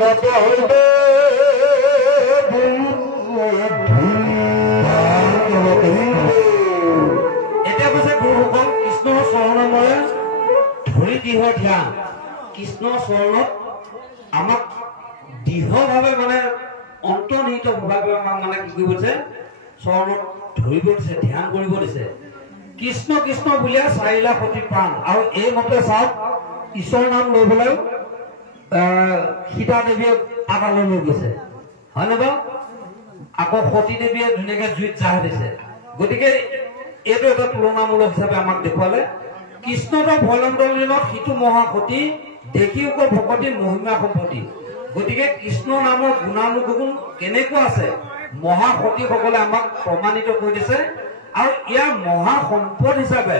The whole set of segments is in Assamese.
এতিয়া কৈছে গুৰুসকল কৃষ্ণৰ চৰণমৰে ধৰি দৃঢ় ধ্যান কৃষ্ণৰ চৰণত আমাক দৃঢ়ভাৱে মানে অন্তৰ্নিহিত ভাৱে আমাক মানে কি কৰিব দিছে চৰণত ধৰিব দিছে ধ্যান কৰিব দিছে কৃষ্ণ কৃষ্ণ বুলিয়ে 4 লাখ কোটি প্ৰাণ আৰু এই মতে চাওক ঈশ্বৰ নাম লৈ পেলাই সীতা দেৱীয়ে পাতালৈ লৈ গৈছে হয়নে বাৰু আকৌ সতী দেৱীয়ে ধুনীয়াকে জুইত জাহ দিছে গতিকে এইটো এটা তুলনামূলক হিচাপে আমাক দেখুৱালে কৃষ্ণৰ ভয়লন্তৰ দিনত সিটো মহাসতী দেখি উক ভকতি মহিমা সম্পত্তি গতিকে কৃষ্ণ নামৰ গুণানুগুণ কেনেকুৱা আছে মহাসতীসকলে আমাক প্ৰমাণিত কৰি দিছে আৰু ইয়াৰ মহা সম্পদ হিচাপে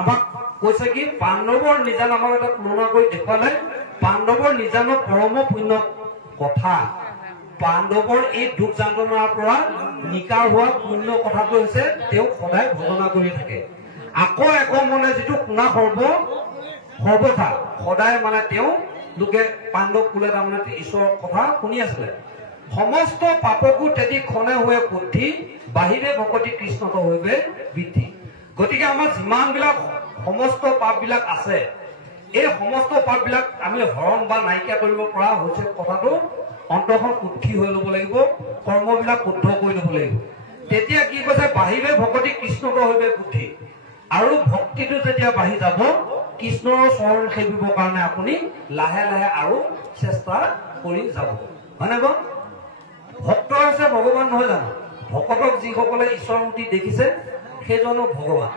আমাক কৈছে কি পাণ্ডৱৰ নিজান আমাক এটা তুলনা কৰি দেখুৱালে পাণ্ডৱৰ নিজানৰ পৰম পুণ্য কথা পাণ্ডৱৰ এই দুখ যন্ত্ৰণাৰ পৰা নিকাৰ হোৱা পুণ্য কথাটো হৈছে তেওঁ সদায় ভজনা কৰি থাকে আকৌ একো মনে যিটো শুনা সৰ্বথা সদায় মানে তেওঁ লোকে পাণ্ডৱ কুলে তাৰমানে ঈশ্বৰৰ কথা শুনি আছিলে সমস্ত পাপকো তেতি খনে হৈ বুদ্ধি বাহিৰে ভকতি কৃষ্ণত হৈবে বৃদ্ধি গতিকে আমাৰ যিমানবিলাক সমস্ত পাপবিলাক আছে এই সমস্ত পাপবিলাক আমি হৰণ বা নাইকিয়া কৰিব পৰা হৈছে কথাটো অন্তৰখন শুদ্ধি হৈ ল'ব লাগিব কৰ্মবিলাক শুদ্ধ কৰি ল'ব লাগিব তেতিয়া কি কৈছে বাহিৰে ভকতি কৃষ্ণত হৈবে বুদ্ধি আৰু ভক্তিটো যেতিয়া বাঢ়ি যাব কৃষ্ণৰ চৰণ সেবিবৰ কাৰণে আপুনি লাহে লাহে আৰু চেষ্টা কৰি যাব হয়নে বাৰু ভক্ত হৈছে ভগৱান নহয় জানো ভকতক যিসকলে ঈশ্বৰমূৰ্তি দেখিছে সেইজনো ভগৱান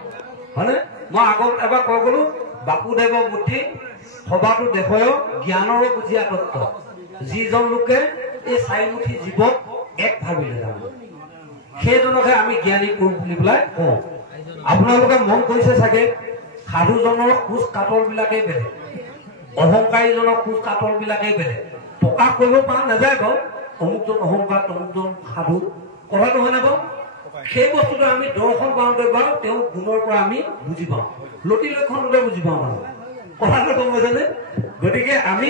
হয়নে মই আগত এবাৰ কৈ গলো বাপুদেৱৰ বুদ্ধি সবাতো দেখয় জ্ঞানৰো বুজিয়া তত্ত্ব যিজন লোকে এই 4 মুঠি জীৱক এক ভাবিলে জানো সেইজনকহে আমি জ্ঞানী কৰো বুলি পেলাই কওঁ আপোনালোকে মন কৰিছে চাগে সাধুজনৰ খোজ কাটল বিলাকেই বেলেগ অহংকাৰীজনৰ খোজ কাটল বিলাকেই বেলেগ প্ৰকাশ কৰিব পৰা নাযায় বাৰু অমুকজন অহংকাৰ তমুকজন সাধু কথাটো হয় নে বাৰু সেই বস্তুটো আমি দৰ্শন পাওঁতে বাৰু তেওঁ গুণৰ পৰা আমি বুজি পাওঁ লতি লক্ষণতে বুজি পাওঁ মানে কথাটো গম পাইছেনে গতিকে আমি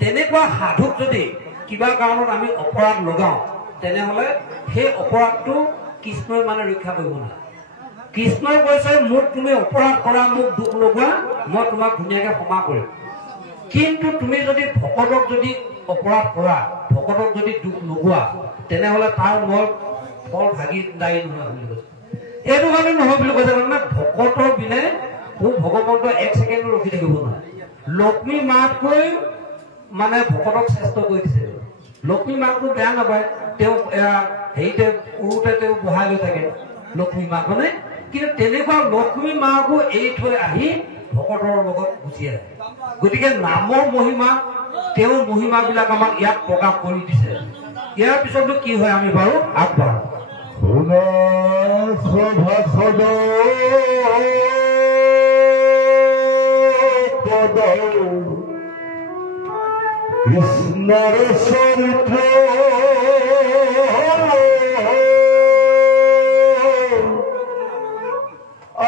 তেনেকুৱা সাধুক যদি কিবা কাৰণত আমি অপৰাধ লগাওঁ তেনেহ'লে সেই অপৰাধটো কৃষ্ণই মানে ৰক্ষা কৰিব নোৱাৰে কৃষ্ণই কৈছে মোক তুমি অপৰাধ কৰা মোক দুখ লগোৱা মই তোমাক ধুনীয়াকে ক্ষমা কৰিম কিন্তু তুমি যদি ভকতক যদি অপৰাধ কৰা ভকতক যদি দুখ লগোৱা তেনেহ'লে তাৰ মই ফল ভাগিদাৰী নহয় বুলি কৈছে এইটো কাৰণে নহয় বুলি কৈছে মানে ভকতৰ বিনে ভগৱন্ত 1 ছেকেণ্ডো ৰখি থাকিব নোৱাৰে লক্ষ্মী মাতকৈ মানে ভকতক শ্ৰেষ্ঠ কৰি দিছে লক্ষ্মী মাকটো বেয়া নাপায় তেওঁ হেৰিতে সৰুতে তেওঁ বহাই লৈ থাকে লক্ষ্মী মাক মানে কিন্তু তেনেকুৱা লক্ষ্মী মাকো এৰি থৈ আহি ভকতৰ লগত গুচি আহে গতিকে নামৰ মহিমা তেওঁৰ মহিমাবিলাক আমাক ইয়াত প্ৰকাশ কৰি দিছে ইয়াৰ পিছতো কি হয় আমি বাৰু আগবাঢ়ো কৃষ্ণৰ চৰিত্ৰ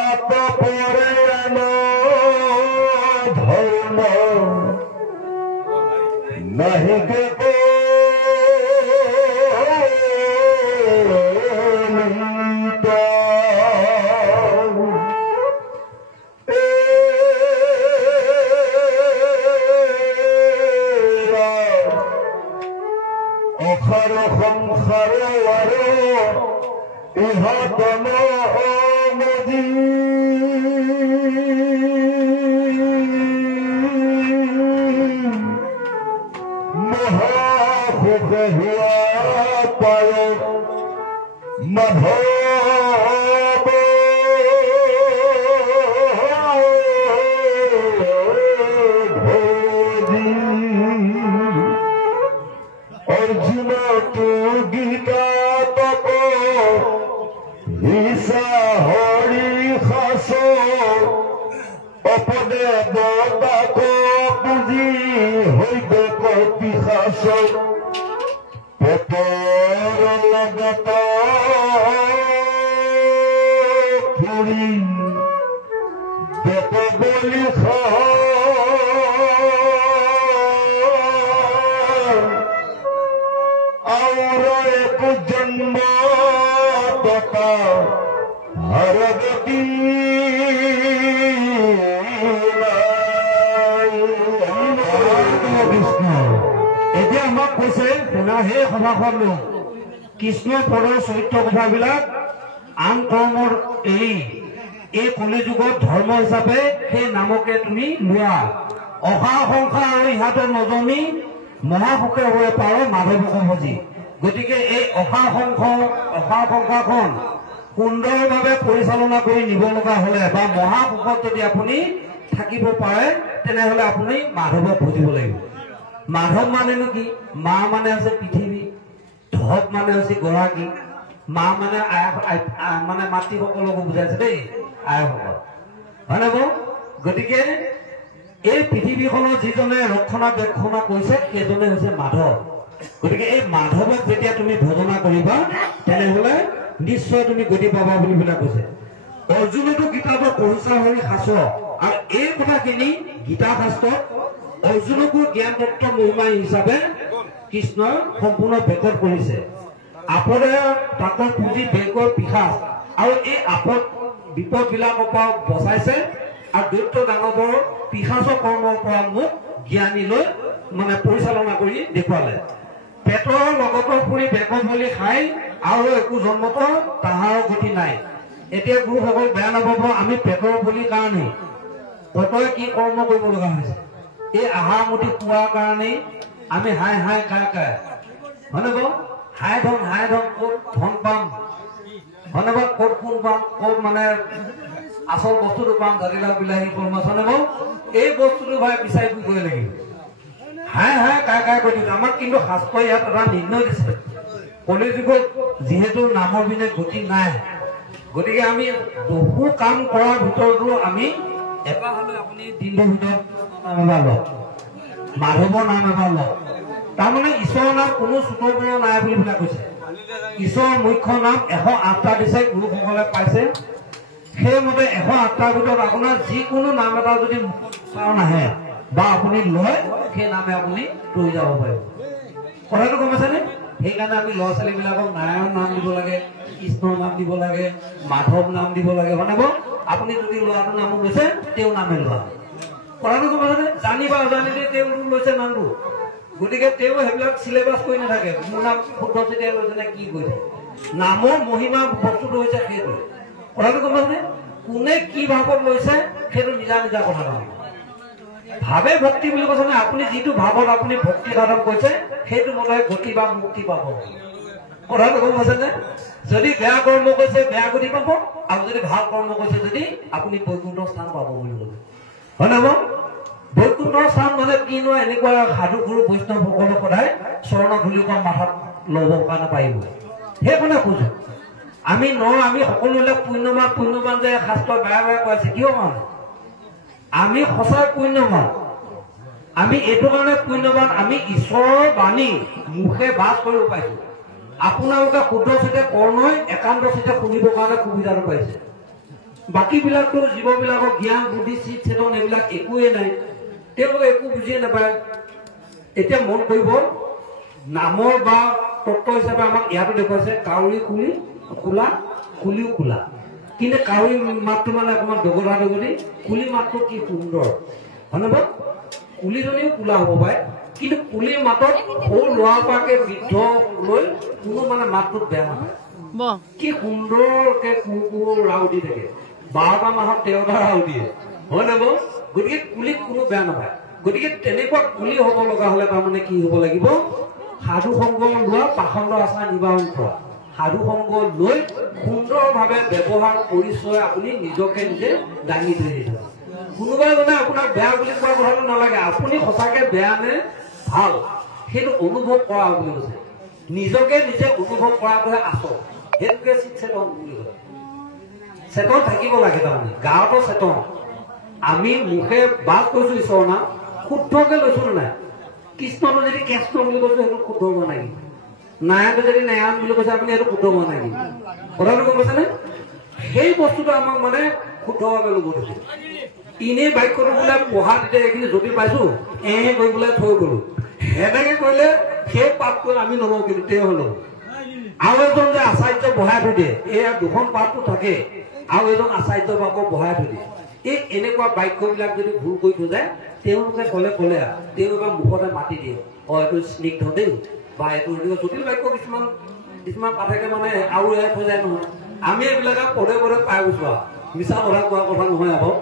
আতপৰে ধৰ্ম নাহিকে সংসাৰ ইহতন মদি মহাসুখ হোৱা পায় মাধৱ অৰ্জুন তো গীতা তপ হিসা হৰি সাস অপদেৱ তাক পুঁজি হৈব পিশাচ পেটৰ লগত ফুৰি বেত বলি আৰু সেই সভাখন কৃষ্ণ পদৰ চৰিত্ৰ কথাবিলাক আন কৰ্মৰ এই কলি যুগত ধৰ্ম হিচাপে সেই নামকে তুমি লোৱা। অহা সংসাৰ আৰু ইহাতৰ নজনী মহাসুখে হৈ পাৰ মাধৱক ভজি। গতিকে এই অহা সংসাৰখন সুন্দৰভাৱে পৰিচালনা কৰি নিব লগা হলে বা মহাসুখত যদি আপুনি থাকিব পাৰে তেনেহলে আপুনি মাধৱক ভজিব লাগিব। মাধৱ মানেনো কি? মা মানে হৈছে পৃথিৱী, ধৱ মানে হৈছে গৰাকী, মা মানে মানে মাতৃসকলকো বুজাইছে দেই, আইসকল, হয় নে বাৰু? গতিকে এই পৃথিৱীখনৰ যিজনে ৰক্ষণাবেক্ষণা কৰিছে সেইজনে হৈছে মাধৱ। গতিকে এই মাধৱক যেতিয়া তুমি ভজনা কৰিবা তেনেহলে নিশ্চয় তুমি গতি পাবা বুলি পেলাই কৈছে। অৰ্জুনতো কিতাপত পঢ়িছা হৰি শাস্ত্ৰ, আৰু এই কথাখিনি গীতা শাস্ত্ৰত অৰ্জুনকো জ্ঞান তত্ত্ব মহিমা হিচাপে কৃষ্ণই সম্পূৰ্ণ ব্যাখ্যা কৰিছে। আপদে তাকৰ পুঁজি বেগৰ পিশাচ, আৰু এই আপদ বিপদ বিলাকৰ পৰা বচাইছে আৰু দৈত্য দানৱৰ পিশাচৰ কৰ্মৰ পৰা মোক জ্ঞানী লৈ মানে পৰিচালনা কৰি দেখুৱালে। পেটৰ লগত ফুৰি বেকৰ বলি খাই আৰু একো জন্মত তাহাৰ গতি নাই। এতিয়া গুৰুসকল বেয়া নাপাব, আমি পেটৰ বলিৰ কাৰণে পেটৰে কি কৰ্ম কৰিব লগা হৈছে। এই আহাৰ মুঠি খোৱাৰ কাৰণেই আমি হাই হাই খাই খাই, হয়নে বাৰু? হাই ধন ক'ত ধন পাম, হয়নে বাৰু? ক'ত কোন পাম, ক'ত মানে আচল বস্তুটো পাম, জাতিলাও বিলাহী কল মাছ, হয়নে বাৰু? এই বস্তুটো ভাই বিচাৰি ফুৰিবই লাগিব। হাই হাই কাই কাই কৰি দিছে। আমাক কিন্তু শাস্ত্ৰই ইয়াত এটা নিৰ্ণয় দিছে, কলি যুগত যিহেতু নামৰ বিনে গতি নাই, গতিকে আমি বহু কাম কৰাৰ ভিতৰতো আমি এবাৰ হলে আপুনি দিনটোৰ ভিতৰত নাম এবাৰ লওক, মাধৱৰ নাম এবাৰ লওক। তাৰমানে ঈশ্বৰৰ নাম কোনো চুতৰ নাই বুলি পেলাই কৈছে। ঈশ্বৰৰ মুখ্য নাম 108টা দিছে, গুৰুসকলে পাইছে। সেইমতে 108টাৰ ভিতৰত আপোনাৰ যিকোনো নাম এটা যদি উচ্চাৰণ আহে বা আপুনি লয়, সেই নামে আপুনি লৈ যাব পাৰিব। কথাটো গম পাইছেনে? সেইকাৰণে আমি ল'ৰা ছোৱালী বিলাকক নাৰায়ণ নাম দিব লাগে, কৃষ্ণৰ নাম দিব লাগে, মাধৱ নাম দিব লাগে, মানে বাৰু আপুনি যদি ল'ৰাটোৰ নাম লৈছে তেওঁ নামে লোৱা। কথাটো গম পাইছেনে? জানিবা অজানিতে তেওঁ লৈছে নামটো, গতিকে তেওঁ সেইবিলাক চিলেবাছ কৰি নাথাকে, মোৰ নাম শুদ্ধ চিটিয়াই লৈছে নে কি কৈছে। নামৰ মহিমা বস্তুটো হৈছে সেইটো। কথাটো গম পাইছেনে? কোনে কি ভাৱত লৈছে সেইটো নিজা নিজা কথা নহয়। ভাৱে ভক্তি বুলি কৈছে নে, আপুনি যিটো ভাৱত আপুনি ভক্তি সাধন কৰিছে সেইটো মতে গতি বা মুক্তি পাব। কথাটো গম পাইছেনে? যদি বেয়া কৰ্ম কৰিছে বেয়া গতি পাব, আৰু যদি ভাল কৰ্ম কৰিছে যদি আপুনি বৈকুণ্ঠ স্থান পাব বুলি ক'লে, হয় নে বাৰু? বৈকুণ্ঠ স্থান মানে কিনো, এনেকুৱা সাধু গুৰু বৈষ্ণৱসকলক সদায় চৰণ ধূলিকণ মাথাত ল'বৰ কাৰণে পাৰিব। সেইকাৰণে কৈছো আমি সকলোবিলাক পুণ্যবান যে শাস্ত্ৰই বেয়া বেয়া কৈছে, কিয় মানে আমি সঁচাই পুণ্যবান। আমি এইটো কাৰণে পুণ্যবান, আমি ঈশ্বৰৰ বাণী মুখে বাস কৰিব পাইছো। আপোনালোকে শুদ্ধ চিতে কৰ্ণই একান্ত চিতে শুনিবৰ কাৰণে সুবিধাটো পাইছে। বাকী বিলাকতো জীৱবিলাকৰ জ্ঞান বুদ্ধি চিত চেতন এইবিলাক একোৱেই নাই, তেওঁলোকে একো বুজিয়ে নাপায়। এতিয়া মন কৰিব, নামৰ বা তত্ত্ব হিচাপে আমাক ইয়াতো দেখুৱাইছে কাউৰী কুলি কোলা, কুলিও কোলা। কিন্তু কাউৰী মাতটো মানে অকণমান দগৰা দগৰি, কুলি মাতটো কি সুন্দৰ, হয়নে বাৰু? কুলিজনীও কোলা হ'ব পাৰে, কিন্তু কুলিৰ মাতত সৰু ল'ৰা পৰাকে বৃদ্ধ লৈ কোনো মানে মাতটোত বেয়া নাপায়। কি সুন্দৰকে কুকুৰ ৰাও দি থাকে, 12টা মাহত 13টা ৰাও দিয়ে, হয়নে বাৰু? গতিকে কুলিক কোনো বেয়া নাপায়। গতিকে তেনেকুৱা কুলি হ'ব লগা হলে তাৰমানে কি হ'ব লাগিব? সাধু সংগ লোৱা, পাখণ্ড আচাৰ নিবাৰণ কৰা, সাধু সংগ লৈ সুন্দৰভাৱে ব্যৱহাৰ পৰিচয় আপুনি নিজকে নিজে দাঙি ধৰি দিব। কোনোবাই মানে আপোনাক বেয়া বুলি কোৱা কথাটো নালাগে, আপুনি সঁচাকে বেয়া নে ভাল সেইটো অনুভৱ কৰা বুলি কৈছে। নিজকে নিজে অনুভৱ কৰাটোহে আচল, সেইটোকে চিত চেতন বুলি কয়। চেতন থাকিব লাগে, তাৰমানে গাঁৱতো চেতন। আমি মুখে বাস কৰিছো ঈশ্বৰৰ নাম, শুদ্ধকে লৈছো নে নাই? কৃষ্ণটো যদি কৃষ্ণ বুলি কৈছো সেইটো শুদ্ধ হোৱা নাই, নাৰায়ণটো যদি নাৰায়ণ বুলি কৈছে আপুনি সেইটো শুদ্ধ হোৱা নাই। কথাটো গম পাইছেনে? সেই বস্তুটো আমাক মানে শুদ্ধভাৱে ল'ব দিছে। এনেই বাক্যটো বোলে পঢ়া তেতিয়া এইখিনি জটিল পাইছো, কৰি বোলে থৈ গলো, সেনেকে কৰিলে সেই পাঠটো আমি নলওঁ, কিন্তু তেওঁ হলেও আৰু এজন যে আচাৰ্য বহাই থৈ দিয়ে, এয়া দুখন পাঠটো থাকে, আৰু এজন আচাৰ্য বাকক বহাই থৈ দিয়ে। এই এনেকুৱা বাক্যবিলাক যদি ভুল কৰি থৈ যায়, তেওঁলোকে কলে তেওঁ এবাৰ মুখতে মাতি দিয়ে, এইটো স্নিগ্ধ দেই, বা এইটো জটিল বাক্য কিছুমান পাঠকে মানে আৰু এৰাই থৈ যায় নহয়। আমি এইবিলাক পদে পদে পাই গৈছো মিছা কথা কোৱা কথা নহয় আকৌ,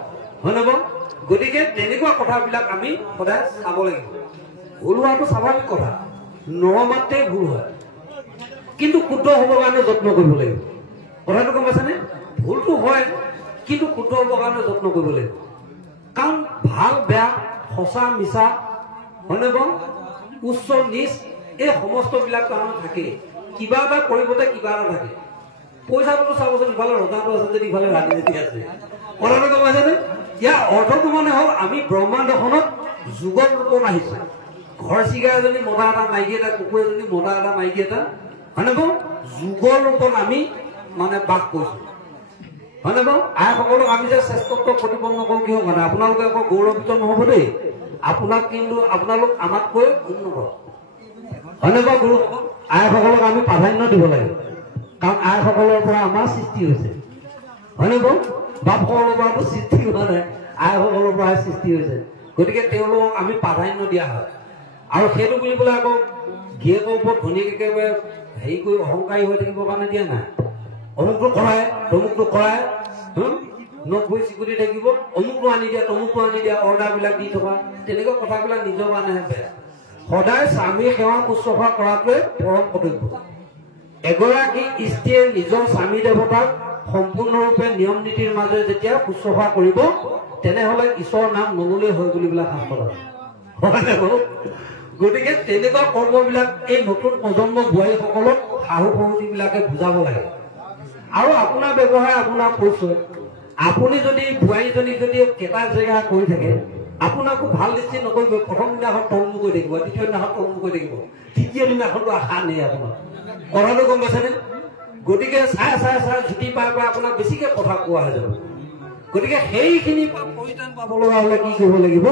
হয় নে বাৰু? গতিকে তেনেকুৱা কথাবিলাক আমি সদায় চাব লাগিব। ভুল হোৱাটো স্বাভাৱিক কথা, নৰমাত্ৰেই ভুল হয়, কিন্তু শুদ্ধ হ'বৰ কাৰণে যত্ন কৰিব লাগিব। কথাটো গম পাইছানে? ভুলটো হয়, কিন্তু শুদ্ধ হ'বৰ কাৰণে যত্ন কৰিব লাগিব। কাৰণ ভাল বেয়া, সঁচা মিছা, হয়নে বাৰু, উচ্চ নিচ, এই সমস্তবিলাক তাৰমানে থাকে। কিবা এটা কৰিবতে কিবা এটা থাকে। পইচাটো চাবচোন, ইফালে ৰজাটো আছে যদি ইফালে ৰাজনীতি আছে। কথাটো গম পাইছানে? ইয়াৰ অৰ্থটো মানে হ'ল আমি ব্ৰহ্মাণ্ডখনত যুগত ৰূপত আহিছো। ঘৰ চিগা এজনী মতা এটা, মাইকী এটা, কুকুৰ এজনী মতা এটা, মাইকী এটা, হয়নে বাৰু? যুগৰ ৰূপত আমি মানে বাস কৰিছো, হয়নে বাৰু? আইসকলক আমি যে শ্ৰেষ্ঠত্ব প্ৰতিপন্ন কৰোঁ কিহৰ কাৰণে? আপোনালোকে আকৌ গৌৰৱিত নহ'ব দেই, আপোনালোক আমাতকৈ উন্নত, হয়নে বাৰু? গুৰুসকল আইসকলক আমি প্ৰাধান্য দিব লাগে, কাৰণ আইসকলৰ পৰা আমাৰ সৃষ্টি হৈছে, হয়নে বাৰু? বাপসকলৰ পৰাতো সৃষ্টি হোৱা নাই, আইসকলৰ পৰাহে সৃষ্টি হৈছে। গতিকে তেওঁলোকক আমি প্ৰাধান্য দিয়া হয়। আৰু সেইটো বুলি পেলাই আকৌ গিয়েকৰ ওপৰত ঘনীয়েক একেবাৰে হেৰি কৰি অহংকাৰী হৈ থাকিবৰ কাৰণে দিয়া নাই। অমুকটো কৰাই, তমুকটো কৰাই, নখ ভৰি চিকুটি থাকিব, অমুকটো আনি দিয়া, তমুকটো আনি দিয়া, অৰ্ডাৰবিলাক দি থকা, তেনেকুৱা কথাবিলাক নিজৰ কাৰণেহে বেয়া। সদায় স্বামী সেৱা শুশ্ৰূষা কৰাটোৱে পৰম কৰ্তব্য। এগৰাকী স্ত্ৰীয়ে নিজৰ স্বামী দেৱতাক সম্পূৰ্ণৰূপে নিয়ম নীতিৰ মাজেৰে যেতিয়া শুশ্ৰূষা কৰিব, তেনেহলে ঈশ্বৰৰ নাম নললেই হয় বুলি পেলাই শাস্ত্ৰত আছে। গতিকে তেনেকুৱা কৰ্মবিলাক এই নতুন প্ৰজন্ম বোৱাৰীসকলক শাহু শহুৰবিলাকে বুজাব লাগে। আৰু আপোনাৰ ব্যৱহাৰ আপোনাৰ পৰিচয়। আপুনি যদি বোৱাৰীজনী যদি কেইটা জেগা কৰি থাকে, আপোনাকো ভাল দৃষ্টি নকৰিব। প্ৰথম দিনাখন তলমু কৰি থাকিব, দ্বিতীয় দিনাখন তলমু কৰি থাকিব, তৃতীয় দিনাখনতো আশা নেই আপোনাৰ। কথাটো গম পাইছেনে? গতিকে চাই জুতি পাই আপোনাক বেছিকে কথা কোৱা হৈ যাব। গতিকে সেইখিনি পৰিত্ৰাণ পাব লগা হলে কি কৰিব লাগিব?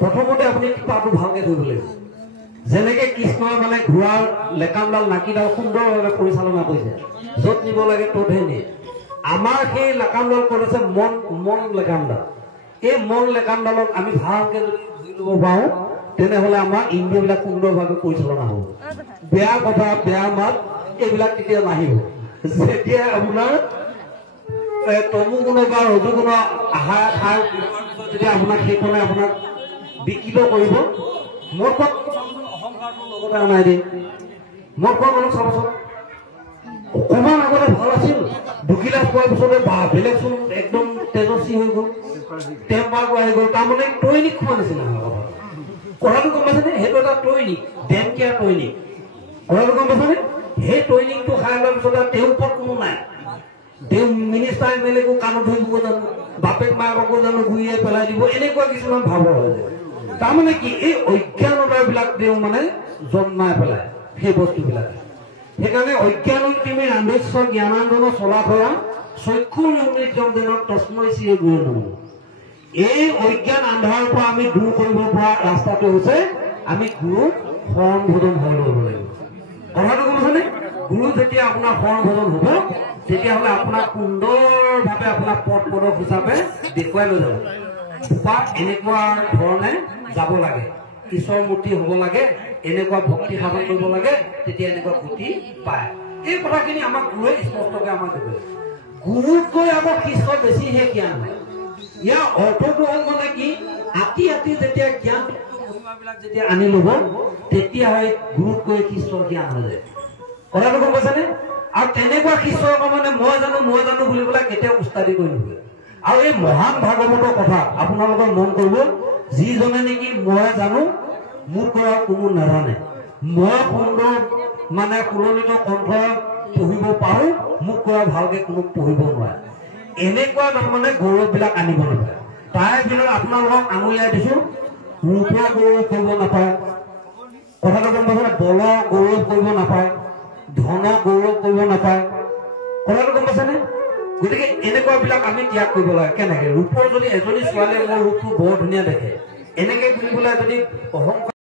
প্ৰথমতে আপুনি টিপাটো ভালকে ধৰিব লাগিব। যেনেকে কৃষ্ণই মানে ঘোঁৰাৰ লেকামডাল নাকিডাল সুন্দৰভাৱে পৰিচালনা কৰিছে, য'ত নিব লাগে ত'তহে নিয়ে। আমাৰ সেই লেকামডাল ক'ত আছে? মন লেকামডাল। এই মন লেকামডালত আমি ভালকে যদি ধৰি ল'ব পাৰোঁ, তেনেহলে আমাৰ ইন্দ্ৰিয়বিলাক সুন্দৰভাৱে পৰিচালনা হ'ব। বেয়া কথা, বেয়া মাত এইবিলাক তেতিয়া নাহিব। যেতিয়া আপোনাৰ তমুগুণ বা ৰজুগুণ আহাৰ খাই যেতিয়া আপোনাক সেইখনে আপোনাক বিকৃত কৰিব, মদপাত অহংকাৰটোৰ লগতে আনাই দিয়ে। মদপাত অলপ চাবচোন, অকমান আগতে ভাল আছিল, 2 গিলাচ খোৱাৰ পিছতে বা বেলেগ চোন একদম তেজস্বী হৈ গ'ল, টেম্পাৰটো আহি গ'ল। তাৰমানে টৈনিক খোৱা নিচিনা কথাটো গম পাইছেনে? সেইটো এটা টৈনিক, ডেনকেয়াৰ টৈনিক। কথাটো গম পাইছেনে? সেই টৈনিকটো খাই লোৱাৰ পিছত তেওঁৰ ওপৰত কোনো নাই। তেওঁ মিনিষ্টাৰ এম এল একো কাণত ধৰিব জানো, বাপেক মাককো জানো ঘূৰিয়াই পেলাই দিব, এনেকুৱা কিছুমান ভাৱ হয়। তাৰমানে কি? এই অজ্ঞানতাবিলাক তেওঁ মানে জন্মাই পেলাই সেই বস্তুবিলাক। সেইকাৰণে অজ্ঞানত তুমি ৰান্ধস্য জ্ঞানান্দন চলা কৰা চক্ষু নিত্যম দিনত তস্মৈ শ্ৰী গুৰু নমঃ। এই অজ্ঞান আন্ধাৰৰ পৰা আমি দূৰ কৰিব পৰা ৰাস্তাটো হৈছে আমি গুৰু শৰণ ভজন হৈ ল'ব লাগিব। কথাটো কৈছেনে? গুৰু যেতিয়া আপোনাৰ শৰণ ভজন হ'ব, তেতিয়াহ'লে আপোনাক সুন্দৰভাৱে আপোনাক পথ প্ৰদৰ্শক হিচাপে দেখুৱাই লৈ যাব। বা এনেকুৱা ধৰণে যাব লাগে, ঈশ্বৰৰ মূৰ্তি হ'ব লাগে, এনেকুৱা ভক্তি সাধন কৰিব লাগে, তেতিয়া এনেকুৱা গতি পায়। এই কথাখিনি আমাক গুৰুৱে স্পষ্টকৈ আমাক দিব। গুৰুতকৈ আমাৰ শিষ্যৰ বেছিহে জ্ঞান হয়। ইয়াৰ অৰ্থটো হ'ল মানে কি? আতি যেতিয়া জ্ঞান মহিমাবিলাক যেতিয়া আনি ল'ব, তেতিয়াহে গুৰুতকৈ শিষ্যৰ জ্ঞান হৈ যায়। কথাটো গম পাইছেনে? আৰু তেনেকুৱা শিষ্যৰ মানে মই জানো বুলি পেলাই কেতিয়াও উস্তাদি কৰি নুঠে। আৰু এই মহান ভাগৱতৰ কথা আপোনালোকে মন কৰিব, যিজনে নেকি মই জানো মোৰ পৰা কোনো নাজানে, মই সুন্দৰ মানে সুললিত কণ্ঠ পঢ়িব পাৰো, মোক পৰা ভালকে কোনো পঢ়িব নোৱাৰে, এনেকুৱা তাৰমানে গৌৰৱবিলাক আনিব নাপায়। তাৰে ভিতৰত আপোনালোকক আঙুলিয়াই দিছো, ৰূপৰ গৌৰৱ কৰিব নাপায়, কথাটো গম পাইছে? বলৰ গৌৰৱ কৰিব নাপায়, ধন গৌৰৱ কৰিব নাপায়, কথাটো গম পাইছেনে? গতিকে এনেকুৱাবিলাক আমি ত্যাগ কৰিব লাগে। কেনেকে? ৰূপৰ যদি এজনী ছোৱালীয়ে মোৰ ৰূপটো বৰ ধুনীয়া দেখে, এনেকে বুলি পেলাই যদি অহংকাৰ